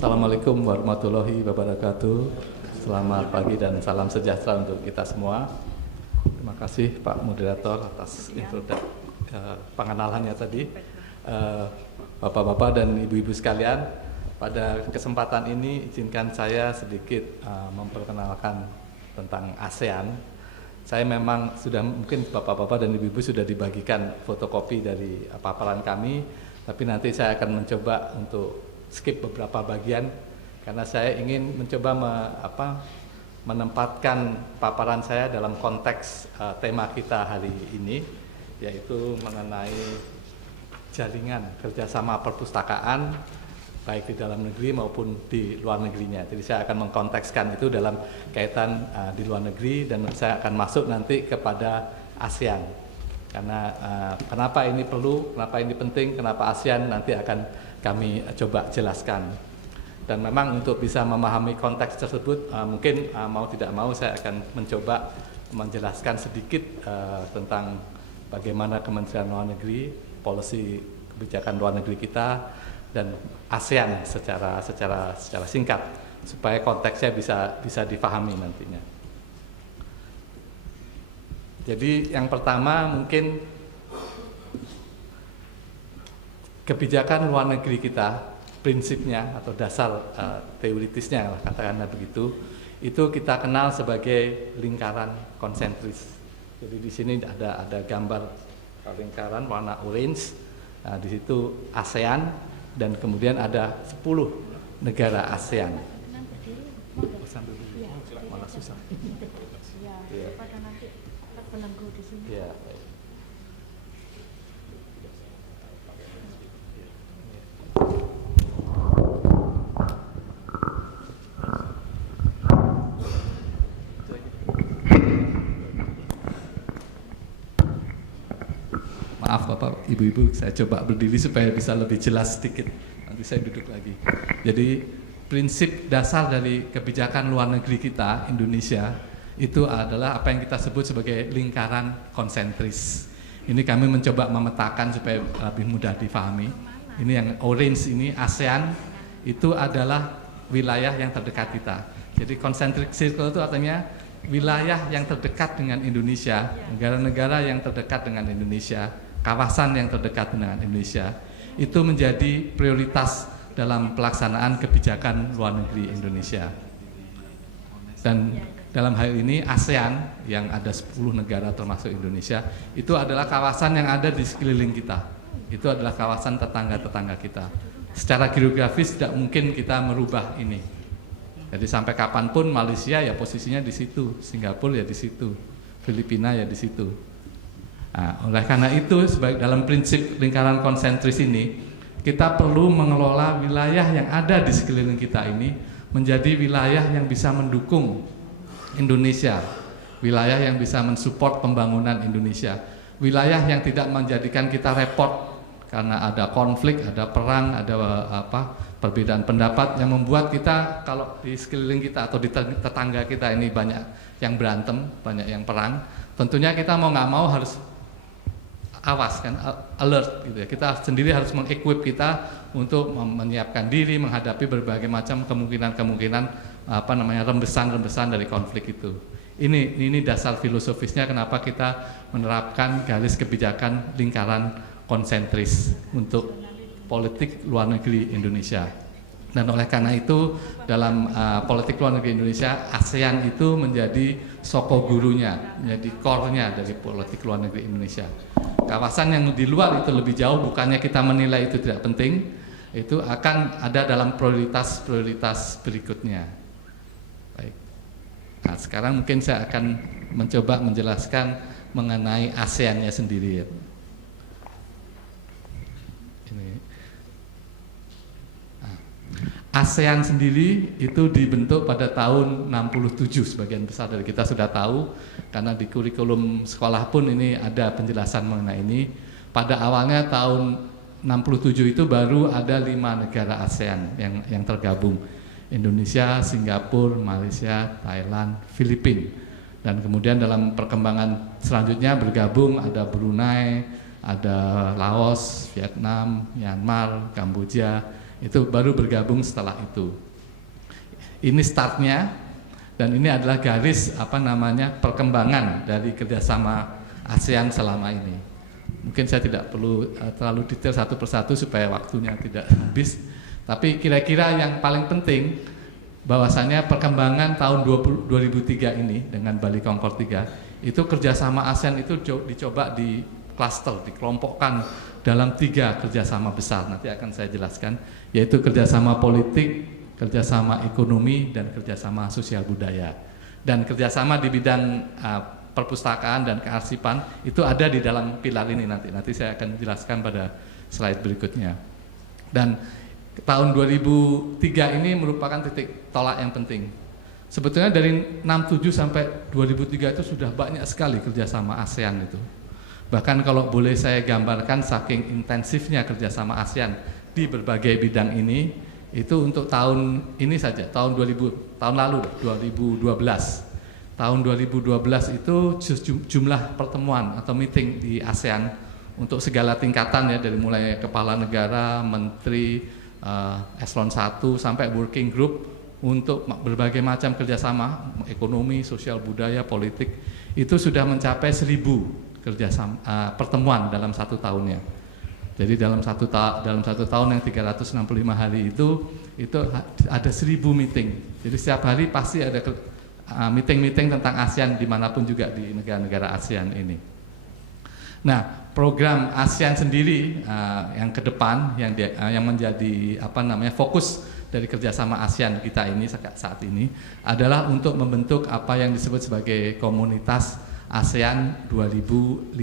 Assalamualaikum warahmatullahi wabarakatuh. Selamat pagi dan salam sejahtera untuk kita semua. Terima kasih Pak Moderator atas pengenalannya tadi. Bapak-bapak dan ibu-ibu sekalian, pada kesempatan ini izinkan saya sedikit memperkenalkan tentang ASEAN. Saya memang sudah, mungkin bapak-bapak dan ibu-ibu sudah dibagikan fotokopi dari paparan kami, tapi nanti saya akan mencoba untuk skip beberapa bagian karena saya ingin mencoba menempatkan paparan saya dalam konteks tema kita hari ini, yaitu mengenai jaringan kerjasama perpustakaan baik di dalam negeri maupun di luar negerinya. Jadi saya akan mengkontekskan itu dalam kaitan di luar negeri, dan saya akan masuk nanti kepada ASEAN. Karena kenapa ini perlu, kenapa ini penting, kenapa ASEAN, nanti akan kami coba jelaskan. Dan memang untuk bisa memahami konteks tersebut, mungkin mau tidak mau saya akan mencoba menjelaskan sedikit tentang bagaimana Kementerian Luar Negeri, policy kebijakan luar negeri kita, dan ASEAN secara singkat, supaya konteksnya bisa difahami nantinya. Jadi yang pertama mungkin kebijakan luar negeri kita, prinsipnya atau dasar teoritisnya, katakanlah begitu, itu kita kenal sebagai lingkaran konsentris. Jadi di sini ada gambar lingkaran warna orange. Nah, di situ ASEAN, dan kemudian ada 10 negara ASEAN. Malah susah. Ya. Ya. Maaf Bapak, Ibu-ibu, saya coba berdiri supaya bisa lebih jelas sedikit. Nanti saya duduk lagi. Jadi prinsip dasar dari kebijakan luar negeri kita, Indonesia, itu adalah apa yang kita sebut sebagai lingkaran konsentris. Ini kami mencoba memetakan supaya lebih mudah difahami. Ini yang orange ini, ASEAN, itu adalah wilayah yang terdekat kita. Jadi concentric circle itu artinya wilayah yang terdekat dengan Indonesia, negara-negara yang terdekat dengan Indonesia, kawasan yang terdekat dengan Indonesia, itu menjadi prioritas dalam pelaksanaan kebijakan luar negeri Indonesia. Dan dalam hal ini ASEAN yang ada 10 negara termasuk Indonesia, itu adalah kawasan yang ada di sekeliling kita. Itu adalah kawasan tetangga-tetangga kita. Secara geografis tidak mungkin kita merubah ini. Jadi sampai kapanpun Malaysia ya posisinya di situ, Singapura ya di situ, Filipina ya di situ. Nah, oleh karena itu, dalam prinsip lingkaran konsentris ini, kita perlu mengelola wilayah yang ada di sekeliling kita ini menjadi wilayah yang bisa mendukung Indonesia, wilayah yang bisa mensupport pembangunan Indonesia, wilayah yang tidak menjadikan kita repot karena ada konflik, ada perang, ada perbedaan pendapat yang membuat kita, kalau di sekeliling kita atau di tetangga kita ini banyak yang berantem, banyak yang perang, tentunya kita mau nggak mau harus awas kan, alert gitu ya. Kita sendiri harus mengequip kita untuk menyiapkan diri menghadapi berbagai macam kemungkinan rembesan-rembesan dari konflik itu. Ini dasar filosofisnya kenapa kita menerapkan garis kebijakan lingkaran konsentris untuk politik luar negeri Indonesia. Dan oleh karena itu dalam politik luar negeri Indonesia, ASEAN itu menjadi soko gurunya, menjadi core-nya dari politik luar negeri Indonesia. Kawasan yang di luar itu lebih jauh, bukannya kita menilai itu tidak penting, itu akan ada dalam prioritas-prioritas berikutnya. Baik. Nah, sekarang mungkin saya akan mencoba menjelaskan mengenai ASEAN-nya sendiri. ASEAN sendiri itu dibentuk pada tahun 67, sebagian besar dari kita sudah tahu karena di kurikulum sekolah pun ini ada penjelasan mengenai ini. Pada awalnya tahun 67 itu baru ada 5 negara ASEAN yang tergabung, Indonesia, Singapura, Malaysia, Thailand, Filipina. Dan kemudian dalam perkembangan selanjutnya bergabung ada Brunei, ada Laos, Vietnam, Myanmar, Kamboja, Itu baru bergabung setelah itu. Ini startnya, dan ini adalah garis perkembangan dari kerjasama ASEAN selama ini. Mungkin saya tidak perlu terlalu detail satu persatu supaya waktunya tidak habis. Tapi kira-kira yang paling penting bahwasanya perkembangan tahun 2003 ini dengan Bali Concord 3 itu kerjasama ASEAN itu dicoba di klaster, dikelompokkan dalam 3 kerjasama besar. Nanti akan saya jelaskan, yaitu kerjasama politik, kerjasama ekonomi, dan kerjasama sosial budaya. Dan kerjasama di bidang perpustakaan dan kearsipan itu ada di dalam pilar ini nanti saya akan jelaskan pada slide berikutnya. Dan tahun 2003 ini merupakan titik tolak yang penting. Sebetulnya dari 67 sampai 2003 itu sudah banyak sekali kerjasama ASEAN itu. Bahkan kalau boleh saya gambarkan saking intensifnya kerjasama ASEAN di berbagai bidang ini, itu untuk tahun ini saja, tahun lalu 2012. Tahun 2012 itu jumlah pertemuan atau meeting di ASEAN untuk segala tingkatan ya, dari mulai kepala negara, menteri, eselon 1 sampai working group untuk berbagai macam kerjasama ekonomi, sosial budaya, politik, itu sudah mencapai 1000 kerjasama pertemuan dalam 1 tahunnya. Jadi dalam satu tahun yang 365 hari itu ada 1000 meeting. Jadi setiap hari pasti ada meeting-meeting tentang ASEAN dimanapun juga di negara-negara ASEAN ini. Nah, program ASEAN sendiri yang ke depan yang menjadi fokus dari kerjasama ASEAN kita ini saat ini adalah untuk membentuk apa yang disebut sebagai komunitas ASEAN 2015.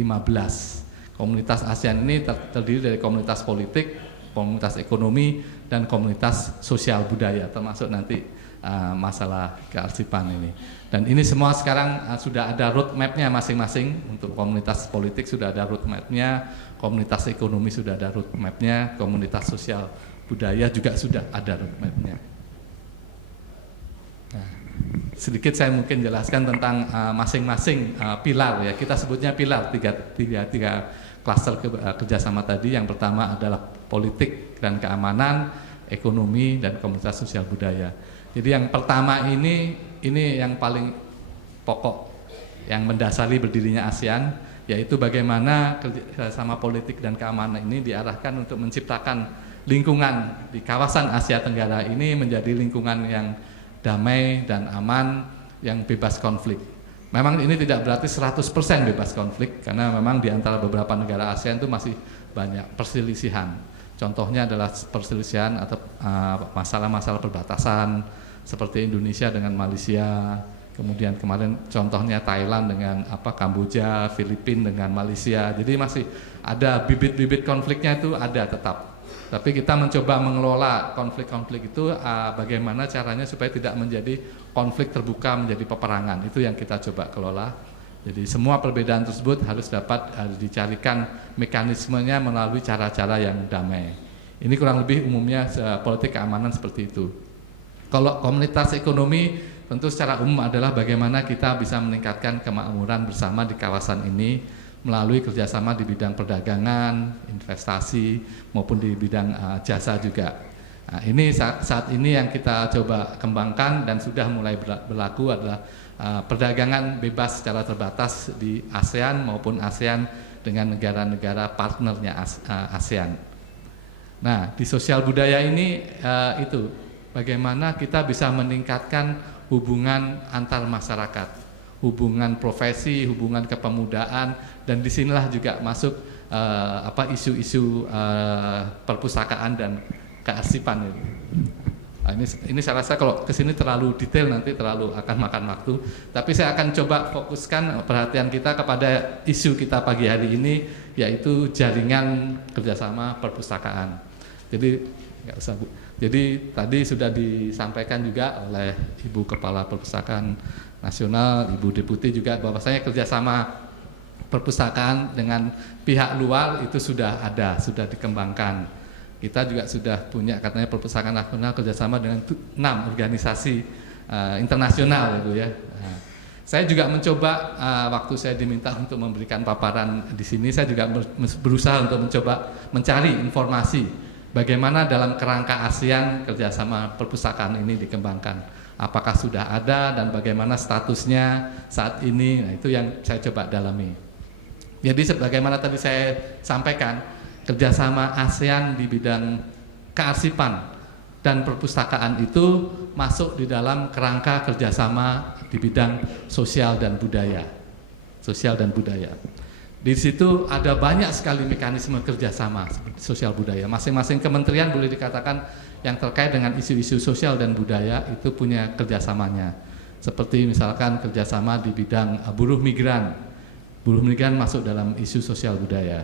Komunitas ASEAN ini terdiri dari komunitas politik, komunitas ekonomi, dan komunitas sosial budaya, termasuk nanti masalah kearsipan ini. Dan ini semua sekarang sudah ada roadmap-nya masing-masing. Untuk komunitas politik sudah ada roadmap-nya, komunitas ekonomi sudah ada roadmap-nya, komunitas sosial budaya juga sudah ada roadmap-nya. Nah, sedikit saya mungkin jelaskan tentang masing-masing pilar ya. Kita sebutnya pilar, tiga klaster kerjasama tadi. Yang pertama adalah politik dan keamanan, ekonomi, dan komunitas sosial budaya. Jadi yang pertama ini yang paling pokok yang mendasari berdirinya ASEAN, yaitu bagaimana kerjasama politik dan keamanan ini diarahkan untuk menciptakan lingkungan di kawasan Asia Tenggara ini menjadi lingkungan yang damai dan aman, yang bebas konflik. Memang ini tidak berarti 100% bebas konflik, karena memang di antara beberapa negara ASEAN itu masih banyak perselisihan. Contohnya adalah perselisihan atau masalah-masalah perbatasan seperti Indonesia dengan Malaysia, kemudian kemarin contohnya Thailand dengan Kamboja, Filipina dengan Malaysia. Jadi masih ada bibit-bibit konfliknya itu ada tetap. Tapi kita mencoba mengelola konflik-konflik itu bagaimana caranya supaya tidak menjadi konflik terbuka menjadi peperangan. Itu yang kita coba kelola. Jadi semua perbedaan tersebut harus dapat dicarikan mekanismenya melalui cara-cara yang damai. Ini kurang lebih umumnya politik keamanan seperti itu. Kalau komunitas ekonomi tentu secara umum adalah bagaimana kita bisa meningkatkan kemakmuran bersama di kawasan ini melalui kerjasama di bidang perdagangan, investasi, maupun di bidang jasa juga. Nah, ini saat ini yang kita coba kembangkan dan sudah mulai berlaku adalah perdagangan bebas secara terbatas di ASEAN maupun ASEAN dengan negara-negara partnernya ASEAN. Nah, di sosial budaya ini itu bagaimana kita bisa meningkatkan hubungan antar masyarakat, hubungan profesi, hubungan kepemudaan, dan disinilah juga masuk isu-isu perpustakaan dan kearsipan itu. Nah, ini saya rasa kalau kesini terlalu detail nanti terlalu akan makan waktu. Tapi saya akan coba fokuskan perhatian kita kepada isu kita pagi hari ini, yaitu jaringan kerjasama perpustakaan. Jadi nggak usah Bu. Jadi tadi sudah disampaikan juga oleh Ibu Kepala Perpustakaan Nasional, Ibu Deputi juga bahwasanya kerjasama perpustakaan dengan pihak luar itu sudah ada, sudah dikembangkan. Kita juga sudah punya katanya Perpustakaan Nasional kerjasama dengan 6 organisasi internasional itu ya. Nah, saya juga mencoba waktu saya diminta untuk memberikan paparan di sini, saya juga berusaha untuk mencoba mencari informasi bagaimana dalam kerangka ASEAN kerjasama perpustakaan ini dikembangkan. Apakah sudah ada dan bagaimana statusnya saat ini, nah itu yang saya coba dalami. Jadi sebagaimana tadi saya sampaikan, kerjasama ASEAN di bidang kearsipan dan perpustakaan itu masuk di dalam kerangka kerjasama di bidang sosial dan budaya. Sosial dan budaya. Di situ ada banyak sekali mekanisme kerjasama sosial budaya. Masing-masing kementerian boleh dikatakan yang terkait dengan isu-isu sosial dan budaya itu punya kerjasamanya. Seperti misalkan kerjasama di bidang buruh migran. Buruh migran masuk dalam isu sosial budaya.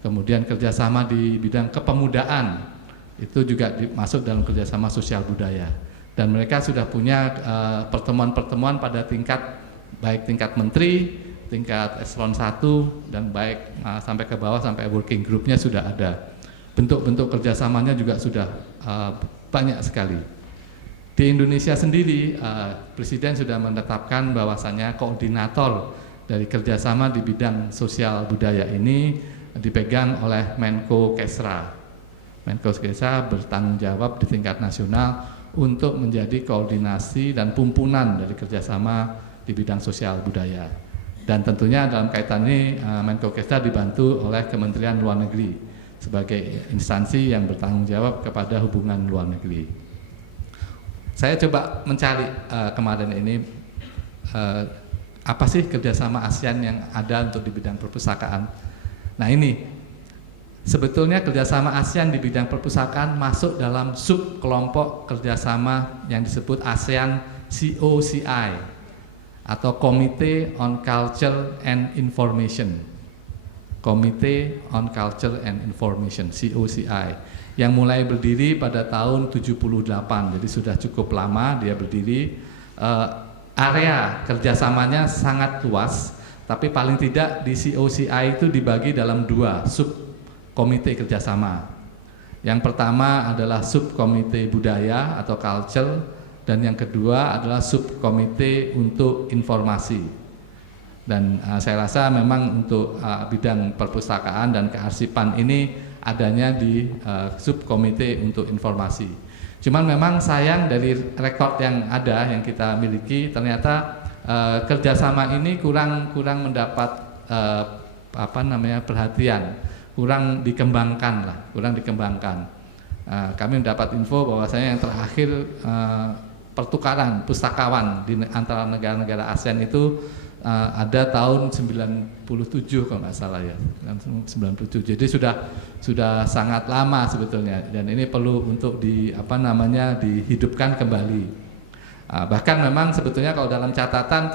Kemudian kerjasama di bidang kepemudaan itu juga masuk dalam kerjasama sosial budaya. Dan mereka sudah punya pertemuan-pertemuan pada tingkat baik tingkat menteri, tingkat eselon 1 dan baik sampai ke bawah sampai working groupnya sudah ada. Bentuk-bentuk kerjasamanya juga sudah banyak sekali. Di Indonesia sendiri, Presiden sudah menetapkan bahwasannya koordinator dari kerjasama di bidang sosial budaya ini dipegang oleh Menko Kesra. Menko Kesra bertanggung jawab di tingkat nasional untuk menjadi koordinasi dan pumpunan dari kerjasama di bidang sosial budaya. Dan tentunya dalam kaitan ini Menko Kesra dibantu oleh Kementerian Luar Negeri sebagai instansi yang bertanggung jawab kepada hubungan luar negeri. Saya coba mencari kemarin ini apa sih kerjasama ASEAN yang ada untuk di bidang perpustakaan. Nah ini sebetulnya kerjasama ASEAN di bidang perpustakaan masuk dalam sub kelompok kerjasama yang disebut ASEAN COCI atau Committee on Culture and Information. Committee on Culture and Information (COCI) yang mulai berdiri pada tahun 78, jadi sudah cukup lama dia berdiri. Area kerjasamanya sangat luas, tapi paling tidak di COCI itu dibagi dalam dua sub komite kerjasama. Yang pertama adalah sub komite budaya atau culture, dan yang kedua adalah sub komite untuk informasi. Dan saya rasa memang untuk bidang perpustakaan dan kearsipan ini adanya di subkomite untuk informasi. Cuman memang sayang dari rekod yang ada yang kita miliki ternyata kerjasama ini kurang mendapat perhatian, kurang dikembangkan. Kami mendapat info bahwasanya yang terakhir pertukaran pustakawan di antara negara-negara ASEAN itu ada tahun 97 kalau nggak salah ya, 97. Jadi sudah sangat lama sebetulnya, dan ini perlu untuk dihidupkan kembali. Bahkan memang sebetulnya kalau dalam catatan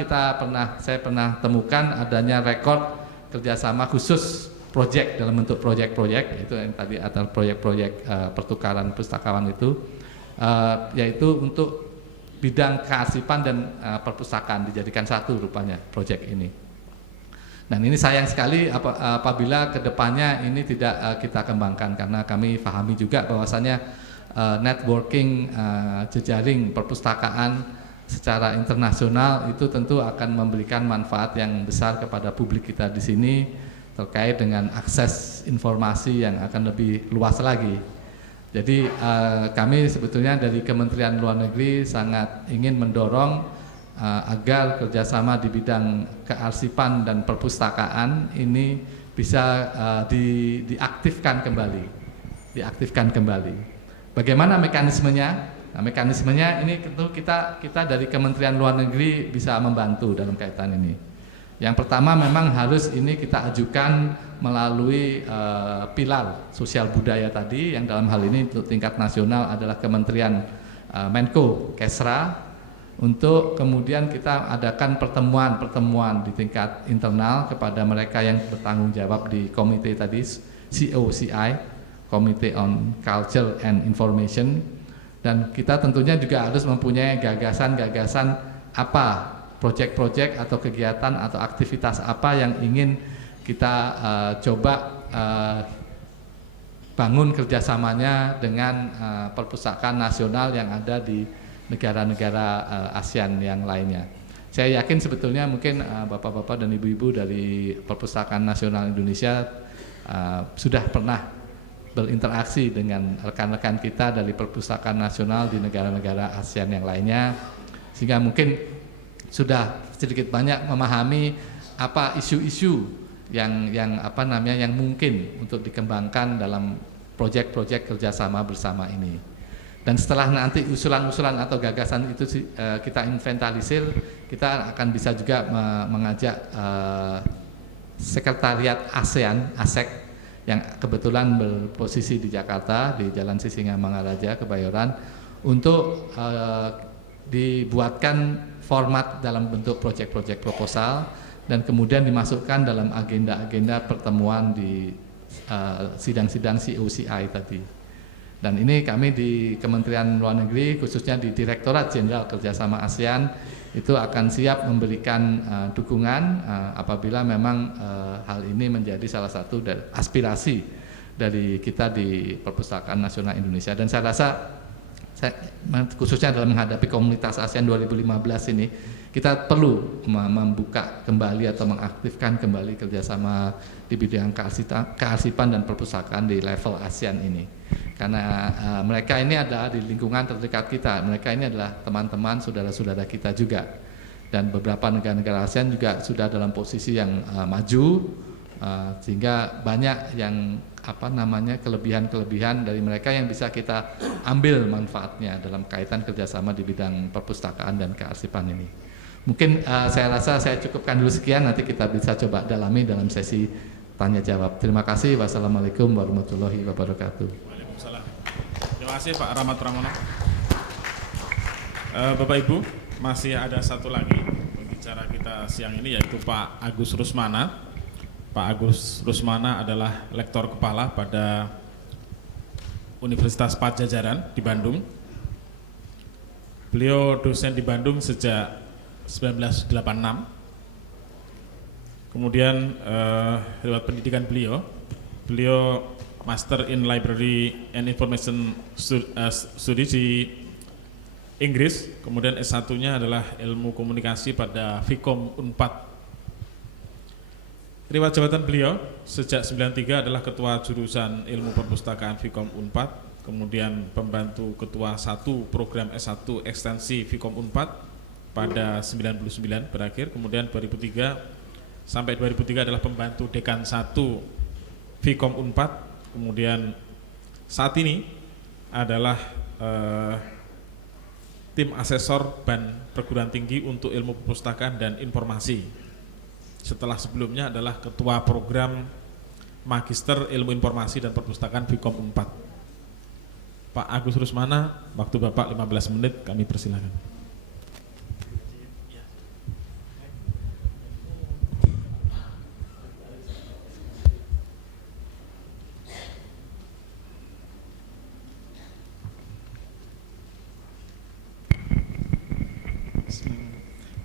saya pernah temukan adanya rekor kerjasama khusus proyek dalam bentuk proyek-proyek, itu yang tadi atau proyek-proyek pertukaran pustakawan itu, yaitu untuk bidang kearsipan dan perpustakaan dijadikan satu rupanya proyek ini. Dan ini sayang sekali apabila kedepannya ini tidak kita kembangkan, karena kami pahami juga bahwasannya networking jejaring perpustakaan secara internasional itu tentu akan memberikan manfaat yang besar kepada publik kita di sini terkait dengan akses informasi yang akan lebih luas lagi. Jadi kami sebetulnya dari Kementerian Luar Negeri sangat ingin mendorong agar kerjasama di bidang kearsipan dan perpustakaan ini bisa diaktifkan kembali. Bagaimana mekanismenya? Nah, mekanismenya ini tentu kita dari Kementerian Luar Negeri bisa membantu dalam kaitan ini. Yang pertama memang harus ini kita ajukan melalui pilar sosial budaya tadi, yang dalam hal ini untuk tingkat nasional adalah Kementerian Menko Kesra, untuk kemudian kita adakan pertemuan di tingkat internal kepada mereka yang bertanggung jawab di komite tadi, COCI, Committee on Culture and Information, dan kita tentunya juga harus mempunyai gagasan-gagasan apa proyek-proyek atau kegiatan atau aktivitas apa yang ingin kita coba bangun kerjasamanya dengan perpustakaan nasional yang ada di negara-negara ASEAN yang lainnya. Saya yakin sebetulnya mungkin bapak-bapak dan ibu-ibu dari Perpustakaan Nasional Indonesia sudah pernah berinteraksi dengan rekan-rekan kita dari perpustakaan nasional di negara-negara ASEAN yang lainnya, sehingga mungkin sudah sedikit banyak memahami apa isu-isu yang mungkin untuk dikembangkan dalam proyek-proyek kerjasama bersama ini. Dan setelah nanti usulan-usulan atau gagasan itu kita inventarisir, kita akan bisa juga mengajak Sekretariat ASEAN, ASEC, yang kebetulan berposisi di Jakarta, di Jalan Sisingamangaraja, Kebayoran, untuk dibuatkan format dalam bentuk proyek-proyek proposal dan kemudian dimasukkan dalam agenda-agenda pertemuan di sidang-sidang COCI tadi. Dan ini kami di Kementerian Luar Negeri, khususnya di Direktorat Jenderal Kerjasama ASEAN, itu akan siap memberikan dukungan apabila memang hal ini menjadi salah satu dari aspirasi dari kita di Perpustakaan Nasional Indonesia. Dan saya rasa khususnya dalam menghadapi Komunitas ASEAN 2015 ini, kita perlu membuka kembali atau mengaktifkan kembali kerjasama di bidang kearsipan dan perpustakaan di level ASEAN ini. Karena mereka ini adalah di lingkungan terdekat kita, mereka ini adalah teman-teman, saudara-saudara kita juga. Dan beberapa negara-negara ASEAN juga sudah dalam posisi yang maju, sehingga banyak yang kelebihan-kelebihan dari mereka yang bisa kita ambil manfaatnya dalam kaitan kerjasama di bidang perpustakaan dan kearsipan ini. Mungkin saya rasa saya cukupkan dulu sekian, nanti kita bisa coba dalami dalam sesi tanya jawab. Terima kasih. Wassalamualaikum warahmatullahi wabarakatuh. Waalaikumsalam. Terima kasih Pak Rahmat Pramono. Bapak Ibu, masih ada satu lagi pembicara kita siang ini, yaitu Pak Agus Rusmana. Pak Agus Rusmana adalah lektor kepala pada Universitas Padjadjaran di Bandung. Beliau dosen di Bandung sejak 1986. Kemudian lewat pendidikan beliau Master in Library and Information Studies di Inggris. Kemudian S1-nya adalah ilmu komunikasi pada Vkom Unpad. Riwayat jabatan beliau sejak 93 adalah Ketua Jurusan Ilmu Perpustakaan Vkom Unpad, kemudian pembantu Ketua 1 Program S1 Ekstensi Vkom Unpad pada 99 berakhir, kemudian 2003 sampai 2003 adalah pembantu Dekan 1 Vkom Unpad, kemudian saat ini adalah tim asesor BAN Perguruan Tinggi untuk Ilmu Perpustakaan dan Informasi. Setelah sebelumnya adalah Ketua Program Magister Ilmu Informasi dan Perpustakaan Vkom Unpad. Pak Agus Rusmana, waktu Bapak 15 menit, kami persilakan.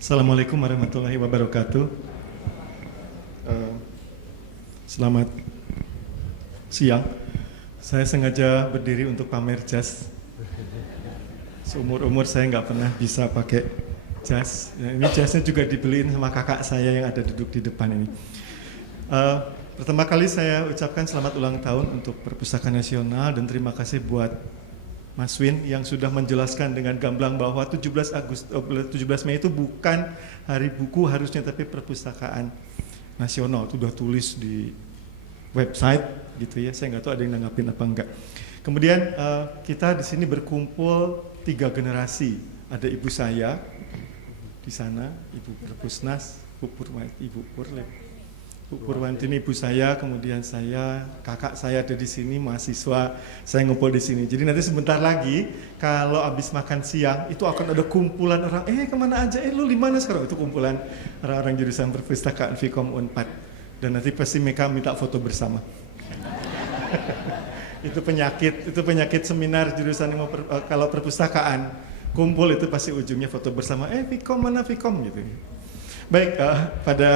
Assalamualaikum warahmatullahi wabarakatuh. Selamat siang. Saya sengaja berdiri untuk pamer jas. Seumur-umur saya nggak pernah bisa pakai jas. Ini jasnya juga dibeliin sama kakak saya yang ada duduk di depan ini. Pertama kali saya ucapkan selamat ulang tahun untuk Perpustakaan Nasional dan terima kasih buat Mas Win yang sudah menjelaskan dengan gamblang bahwa 17 Mei itu bukan hari buku harusnya, tapi Perpustakaan Nasional. Itu udah tulis di website gitu ya. Saya nggak tahu ada yang nanggapin apa enggak. Kemudian kita di sini berkumpul 3 generasi. Ada ibu saya di sana, Ibu Perpusnas, Bu Purwantini ibu saya, kemudian saya, kakak saya ada di sini, mahasiswa saya ngumpul di sini. Jadi nanti sebentar lagi kalau habis makan siang itu akan ada kumpulan orang, kemana aja, lu di mana sekarang? Itu kumpulan orang-orang jurusan perpustakaan Vkom Unpad. Dan nanti pasti mereka minta foto bersama. Itu penyakit seminar jurusan kalau perpustakaan kumpul itu pasti ujungnya foto bersama. Vkom mana Vkom gitu. Baik, pada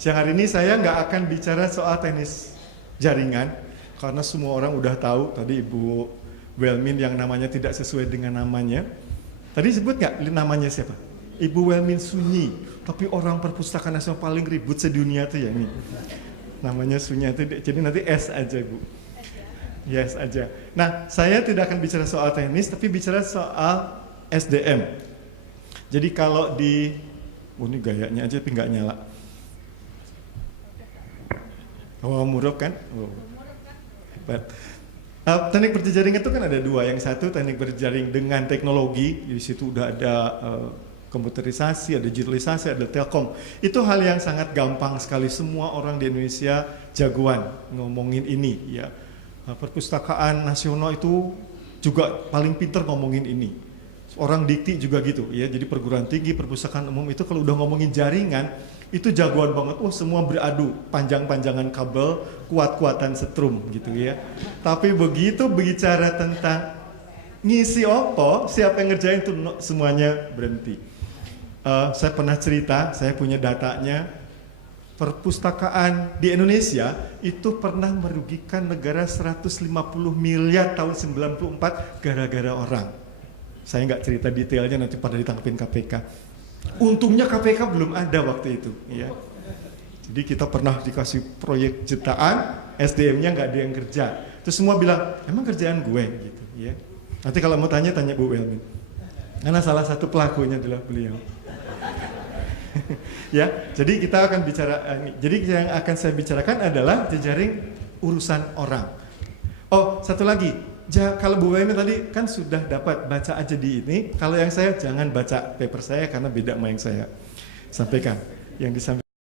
siang hari ini saya nggak akan bicara soal teknis jaringan karena semua orang udah tahu. Tadi Ibu Welmin yang namanya tidak sesuai dengan namanya. Tadi sebut nggak namanya siapa? Ibu Welmin Sunyi. Tapi orang perpustakaan nasional paling ribut sedunia tuh ya ini. Namanya Sunyi itu, jadi nanti S aja Bu. Yes aja. Nah, saya tidak akan bicara soal teknis, tapi bicara soal SDM. Jadi kalau di, ini gayanya aja tapi nggak nyala. Oh, murup kan? Oh. Hebat. Teknik berjejaring itu kan ada dua. Yang satu teknik berjejaring dengan teknologi, di situ udah ada komputerisasi, ada digitalisasi, ada telkom. Itu hal yang sangat gampang sekali. Semua orang di Indonesia jagoan ngomongin ini. Ya, perpustakaan nasional itu juga paling pinter ngomongin ini. Orang dikti juga gitu. Ya, jadi perguruan tinggi, perpustakaan umum itu kalau udah ngomongin jaringan itu jagoan banget. Wah, semua beradu, panjang-panjangan kabel, kuat-kuatan setrum gitu ya. Tapi begitu bicara tentang ngisi opo, siapa yang ngerjain itu semuanya berhenti. Saya pernah cerita, saya punya datanya, perpustakaan di Indonesia itu pernah merugikan negara 150 miliar tahun 94 gara-gara orang. Saya nggak cerita detailnya, nanti pada ditangkapin KPK. Untungnya KPK belum ada waktu itu, ya. Jadi kita pernah dikasih proyek jutaan, SDM-nya nggak ada yang kerja. Terus semua bilang, emang kerjaan gue, gitu, ya. Nanti kalau mau tanya Bu Welmin. Karena salah satu pelakunya adalah beliau. Ya, jadi kita akan bicara. Jadi yang akan saya bicarakan adalah jejaring urusan orang. Oh, satu lagi. Kalau Bu Welmin tadi kan sudah dapat baca aja di ini. Kalau yang saya jangan baca paper saya karena beda sama yang saya sampaikan. Yang disampaikan